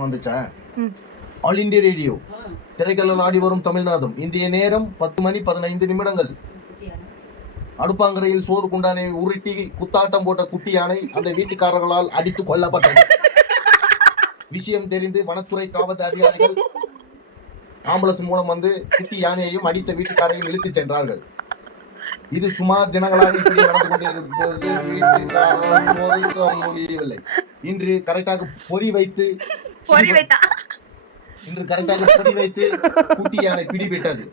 வந்துச்சா all India radio திரைக்கடலில் ஆடி வரும் தமிழ்நாடும். இந்திய நேரம் 10:15. அடுப்பாங்கரையில் சோறு குண்டானை உருட்டி குத்தாட்டம் போட்ட குட்டி யானை அந்த வீட்டுக்காரர்களால் அடித்து கொல்லப்பட்டது. விஷயம் தெரிந்து வனத்துறை காவல் அதிகாரிகள் ஆம்புலன்ஸ் மூலம் வந்து குட்டி யானையையும் அடித்த வீட்டுக்காரையும் இழுத்து சென்றார்கள். இது சுமார் தினங்களாக இப்படி நடந்து கொண்டிருப்பது வீட்டுக்காரர்கள் முடியவில்லை. இன்று கரெக்டாக பொறி வைத்து குட்டி யானை பிடிபட்டது.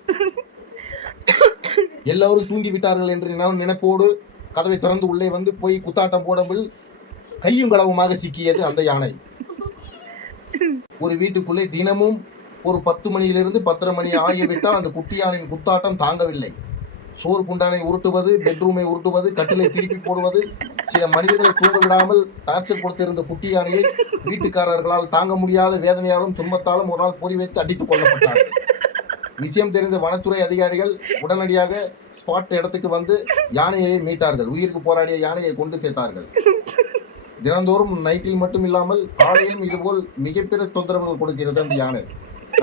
எல்லோரும் தூங்கி விட்டார்கள் என்று நினைப்போடு கதவை திறந்து உள்ளே வந்து போய் குத்தாட்டம் போடவில் கையும் களவுமாக சிக்கியது அந்த யானை. ஒரு வீட்டுக்குள்ளே தினமும் ஒரு 10 மணியிலிருந்து 10:30 மணி ஆகிவிட்டால் அந்த குட்டி யானையின் குத்தாட்டம் தாங்கவில்லை. சோறு குண்டானை உருட்டுவது, பெட்ரூமை உருட்டுவது, கட்டிலை திருப்பி போடுவது, சில மனிதர்களை தூங்க விடாமல் டார்ச்சர் கொடுத்திருந்த குட்டி யானையை வீட்டுக்காரர்களால் தாங்க முடியாத வேதனையாலும் துன்பத்தாலும் ஒரு நாள் பொறி வைத்து அடித்துக் கொல்லப்பட்டார்கள். விஷயம் தெரிந்த வனத்துறை அதிகாரிகள் உடனடியாக ஸ்பாட் இடத்துக்கு வந்து யானையை மீட்டார்கள். உயிருக்கு போராடிய யானையை கொண்டு சேர்த்தார்கள். தினந்தோறும் நைட்டில் மட்டும் இல்லாமல் காலையிலும் இதுபோல் மிகப்பெரிய தொந்தரவுகள் கொடுக்கிறது அந்த யானை.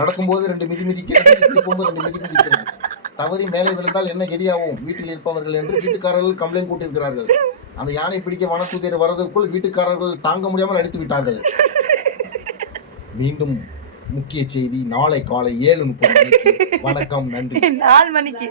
நடக்கும்போது 2 மிதி மிதிக்கிறது, இப்படி போகும்போது 2 மிதி மிதிக்கிறது. தவறி மேலே விழுந்தால் என்ன கதியாகும் வீட்டில் இருப்பவர்கள் என்று வீட்டுக்காரர்கள் கம்ப்ளைண்ட் போட்டிருக்கிறார்கள். அந்த யானை பிடிக்க வனத்துறை வரதுக்குள் வீட்டுக்காரர்கள் தாங்க முடியாமல் அடித்து விட்டார்கள். மீண்டும் முக்கிய செய்தி நாளை காலை 7:30 மணிக்கு. வணக்கம், நன்றி. 4 மணிக்கு